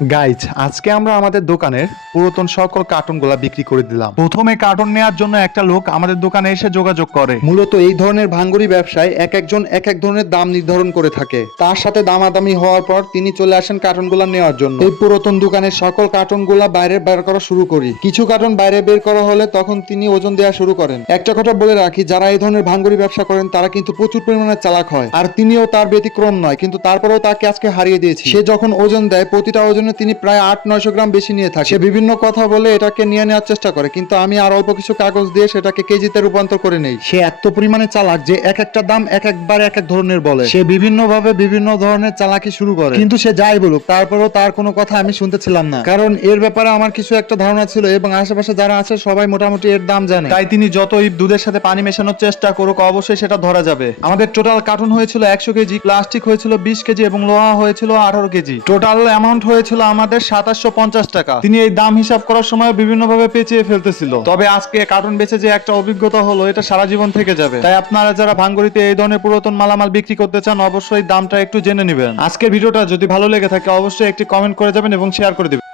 Guys, আজকে আমরা আমাদের দোকানের পুরাতন সকল কার্টুনগুলা বিক্রি করে দিলাম। প্রথমে কার্টুন নেওয়ার জন্য একটা লোক আমাদের দোকানে এসে যোগাযোগ করে। মূলত এই ধরনের ভাঙ্গুরি ব্যবসায় এক একজন এক এক ধরনের দাম নির্ধারণ করে থাকে। তার সাথে দামাদামি হওয়ার পর তিনি চলে আসেন কার্টুনগুলা নেওয়ার জন্য। এই পুরাতন দোকানের সকল কার্টুনগুলা বাইরে বের করা শুরু করি। কিছু কার্টুন বাইরে বের করা হলে তখন তিনি ওজন দেওয়া শুরু করেন। একটা কথা বলে রাখি, যারা এই ধরনের ভাঙ্গুরি ব্যবসা করেন তারা কিন্তু প্রচুর পরিমাণে চালাক হয়, আর তিনিও তার ব্যতিক্রম নয়। কিন্তু তারপরেও তাকে আজকে হারিয়ে দিয়েছি। সে যখন ওজন দেয়, প্রতিটা ওজনে তিনি প্রায় 800-900 গ্রাম বেশি নিয়ে থাকে। সে বিভিন্ন কথা বলে এটাকে নিয়ে নেওয়ার চেষ্টা করে, কিন্তু আমি আর অল্প কিছু কাগজ দিয়ে সেটাকে কেজিতে রূপান্তর করে নেই। সে এত পরিমাণে চালাক যে এক একটা দাম এক একবার এক এক ধরনের বলে। সে বিভিন্ন ভাবে বিভিন্ন ধরনের চালাকি শুরু করে, কিন্তু সে যাই বলুক তারপরেও তার কোনো কথা আমি শুনতেছিলাম না, কারণ এর ব্যাপারে আমার কিছু একটা ধারণা ছিল এবং আশেপাশে যারা আছে সবাই মোটামুটি এর দাম জানে। তাই তিনি যতই দুধের সাথে পানি মেশানোর চেষ্টা করুক, অবশ্যই সেটা ধরা যাবে। আমাদের টোটাল কার্টুন হয়েছিল 100 কেজি, প্লাস্টিক হয়েছিল 20 কেজি এবং লোহা হয়েছিল 18 কেজি। টোটাল অ্যামাউন্ট হয়েছিল আমাদের 2750 টাকা। তিনি এই দাম হিসাব করার সময় বিভিন্ন ভাবে পেঁচিয়ে ফেলতেছিল। তবে আজকে কার্টুন বেচে যে একটা অভিজ্ঞতা হলো, এটা সারা জীবন থেকে যাবে। তাই আপনারা যারা ভাঙ্গুরিতে এই ধরনের পুরাতন মালামাল বিক্রি করতে চান, অবশ্যই দামটা একটু জেনে নেবেন। আজকের ভিডিওটা যদি ভালো লেগে থাকে অবশ্যই একটি কমেন্ট করে যাবেন এবং শেয়ার করে দিবেন।